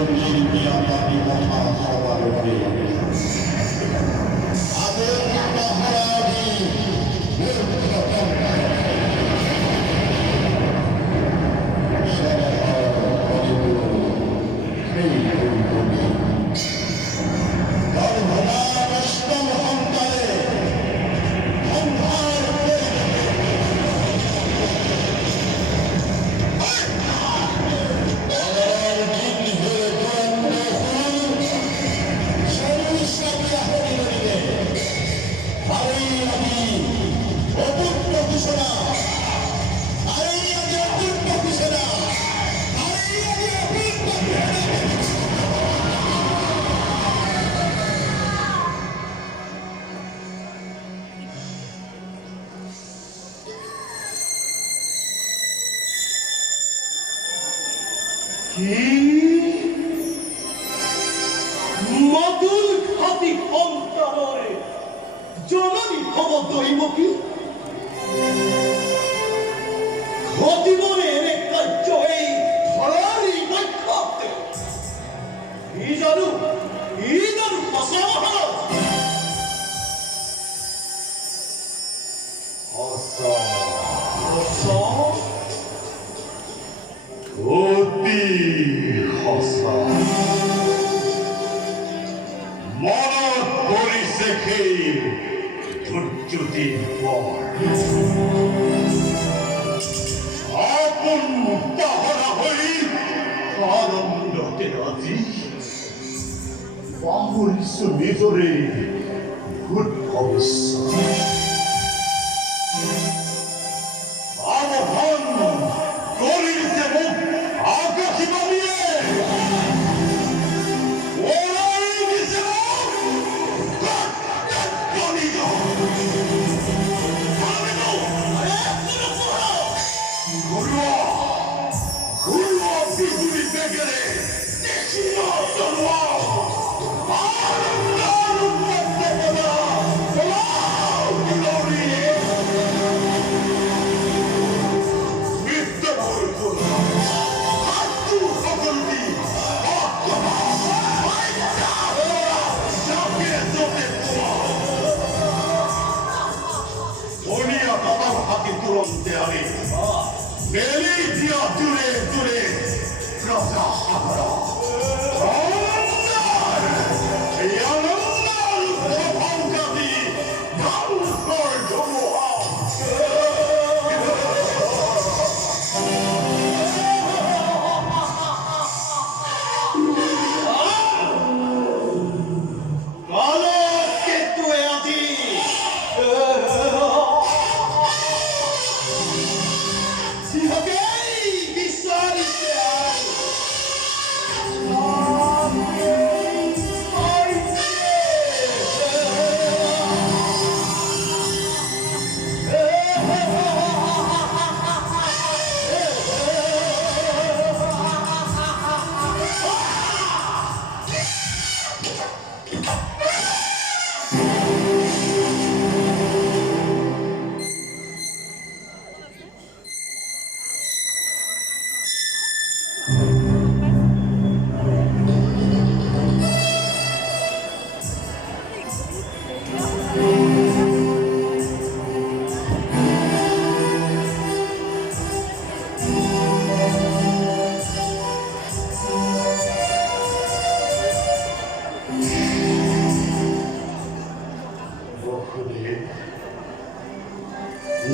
শিল্পী আগামী মহাসভার ঘরে আদের মহারানী মধুর খাতি অন্তরে জননী ভব দৈবকী ক্ষতিবনের কার্য এই ধরারই বৈখ্যাতে ই জানু ভাষা অতি হসা মনত পড়িছে সেই ধৈর্যদিন পর আপন তাহারা হই আনন্দতে আজি পাহরিছ নিজরে ভূত ভবিষ্যৎ আবহান করিছে মুখ আকাশে বানিয়ে তুরন্তে আরে মেলি দিয়া জুড়ে জুড়ে প্রজা সাগরা এই আনন্দার প্রভাবজাতি ধ্বংসর ধর্মহা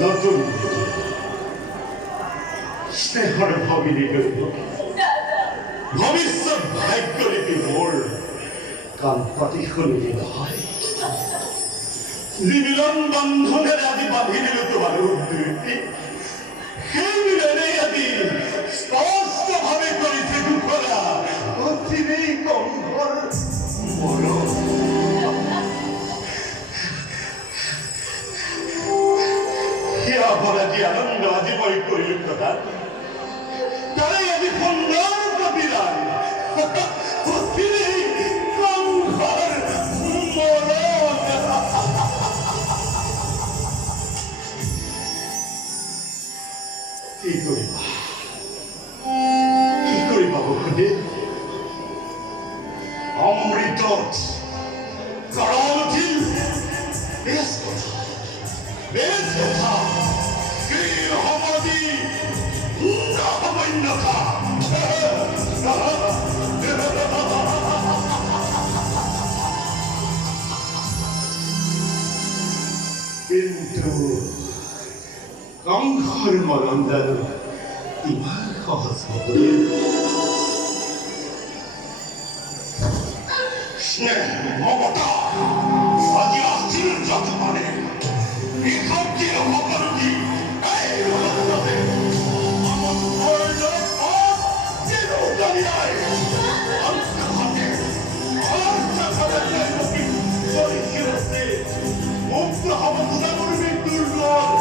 নতুন স্নেহর ভগিনী ভবিষ্যৎ ভাগ্য রেখে মোর কান পাতি শুনিলে হয় মিলন বন্ধনের আদি বাঁধি দিল তোমার উদ্ধৃতি সেই মিলনে আদি স্পষ্ট ভাবে করেছে দুঃখরা অচিরেই কম্ভর মরণ অপরাধী আনন্দ আজি বই করিল কথা তারাই আজি সুন্দর প্রতিদান কি করিবা বকুদে বেশ কথা কি হবদি না হবই নথা কিন্তু কংসৰ মৰমডাল ইমান সহজ হ'বনে? স্নেহ মমতা আজি আছিল যতমানে বিশক্তি সকলোটি এই ৰূপতে আমাৰ ঘৰলৈ যিটো দলিয়াই অন্তঃতে পৰিচিৰতে মুক্ত হ'ব দুটাবোৰ মৃত্যুৰ দল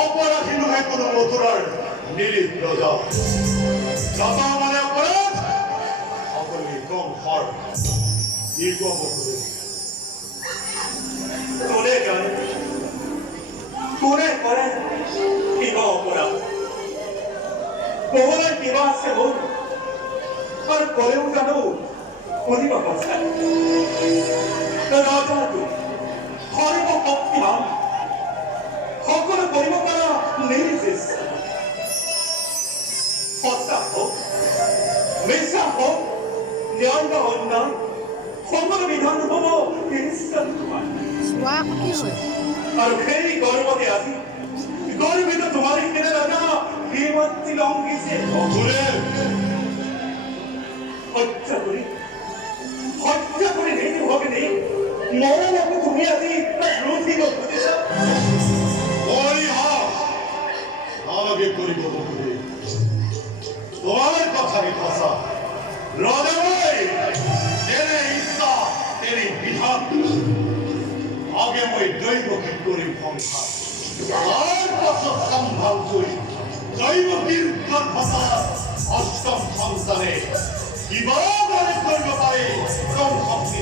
অপরাধী নহে কোনো মথুরার নিরীহ প্রজা যত মানে অপরাধ সকলে কম হর কোনে জানে কোনে করে কিবা অপরাধ কোহরার কিবা আছে হোক আর করেও জানো করিব কথা রাজাটো সর্ব শক্তিমান সকলো কৰিব পৰা নিৰ্দেশ সঁচা হওক মিছা হওক ন্যায় বা অন্যায় সকলো বিধান হ'ব ঈশ্বৰ তোমাৰ আৰু সেই গৰ্বতে আজি গৰ্বিত তোমাৰ কিনে ৰাজা শ্ৰীমতী লংঘিছে হত্যা কৰি নিজ ভগিনী মৰমকো তুমি আজি ৰুধিব খুজিছা আগে করিব বকুলে তোমার কথাই ভাষা রদময় তেনে ইচ্ছা তেনে বিধান আগে মই দৈবকী করি সংসার তার পাছত সম্ভাল করি দৈবকীর গর্ভপাত অষ্টম সন্তানে কিবা দৰে কৰিব পাৰে কম শক্তি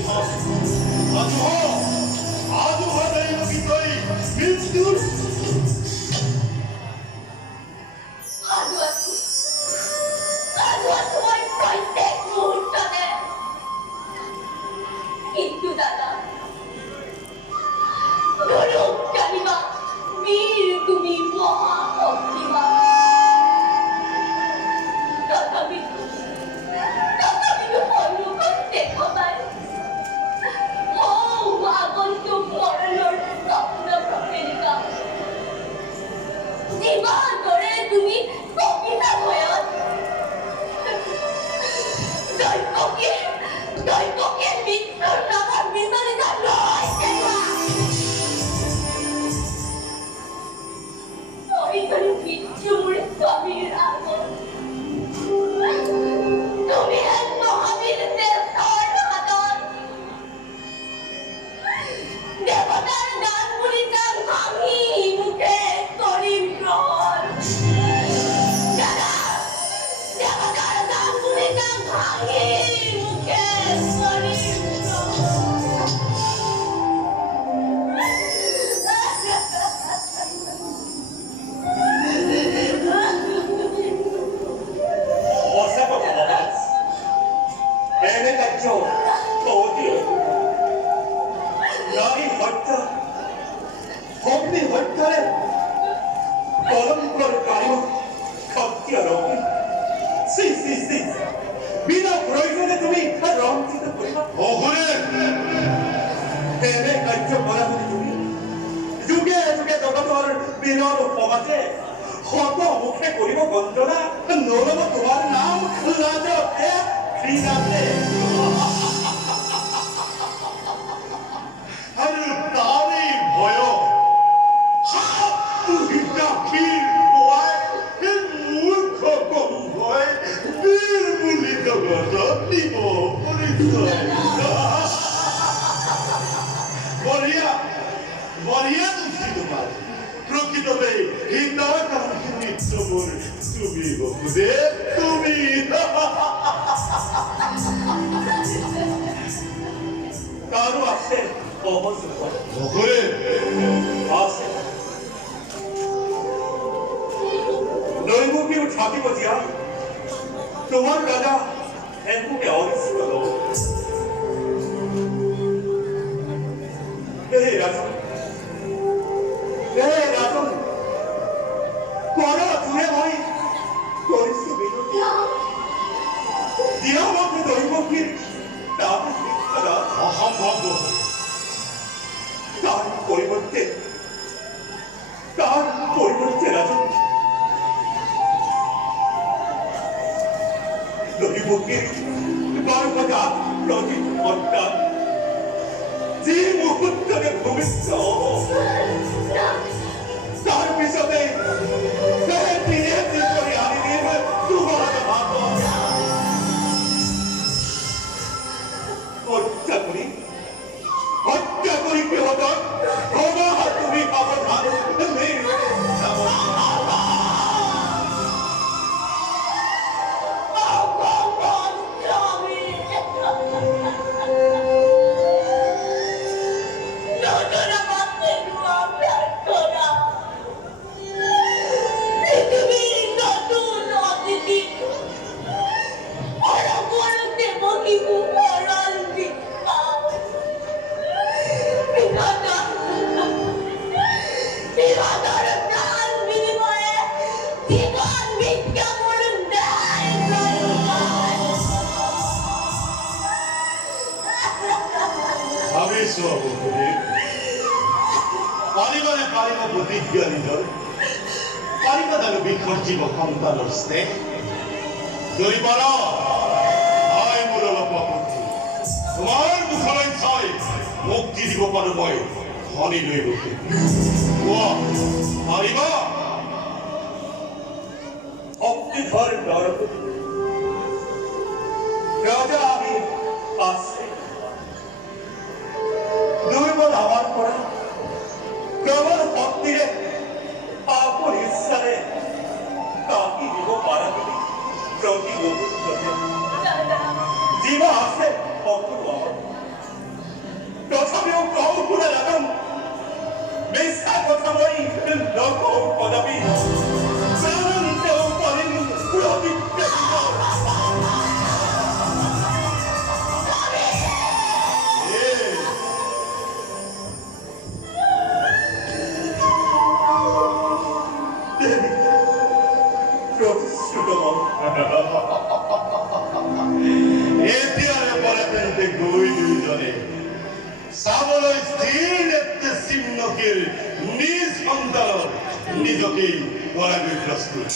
আজু দৈবকী তৈ মৃত্যুৰ বিনা প্রয়োজনে তুমি রঞ্জিত করিবা তেনে কাৰ্য কৰা বুলি তুমি যুগে যুগে জগতৰ বীৰৰ সমাজে শত মুখে কৰিব বন্দনা নলব তোমাৰ নাম লাজতে ঘৃণাতে বলিয়া বলিয়া দুষ্টি তোমার প্রকৃততে হিতাকাঙ্ক্ষী মিত্রমোর তুমি বসুদেব তুমি কারো আছে অবশ্য করে আছে নৈমুখী থাকিব জিয়া তোমার দাদা একুকে অনিষ্ট হে রাজন কর জুড়ে ভাই করিস বিনতি দিয়া মধ্যে দৈমুখীর অসম্ভব তার পরিবর্তে রাজন দৈমুখীর গর্ভজা প্রতি সন্তান যে মুহূর্তে ভবিষ্য তার পিছনে করে আনি দিবে তোমার ভাব হত্যা করি কি হতো তুমি অবধান পাৰিবনে পাৰিব প্ৰতিজ্ঞা নিজৰ পাৰিব জানো বিসৰ্জিব সন্তানৰ স্নেহ যদি পাৰ আই মোৰ অলপ আপত্তি তোমাৰ মুখলৈ চাই মুক্তি দিব পাৰো মই ধনী লৈ গৈ কোৱা পাৰিব শক্তিধর নরপতি রাজা আমি আসছে দুর্বল আমার পড়া প্রবল ভক্তিরে আপন ঈশ্বরে কাকি দিব পারাবলি প্রতি মুহূর্তে জীব আসে অকুল আমার তথাপিও কম করে রাখম মিথ্যা কথা বই লোক পদাবি প্রাণান্তেও করেন প্রতিজ্ঞা এতিয়াৰে পৰা তেন্তে গৈ দুয়োজনে চাবলৈ স্থিৰ নেত্ৰে চিহ্নকীৰ নিজ সন্তানৰ নিজকেই পৰাগৈ প্ৰস্তুত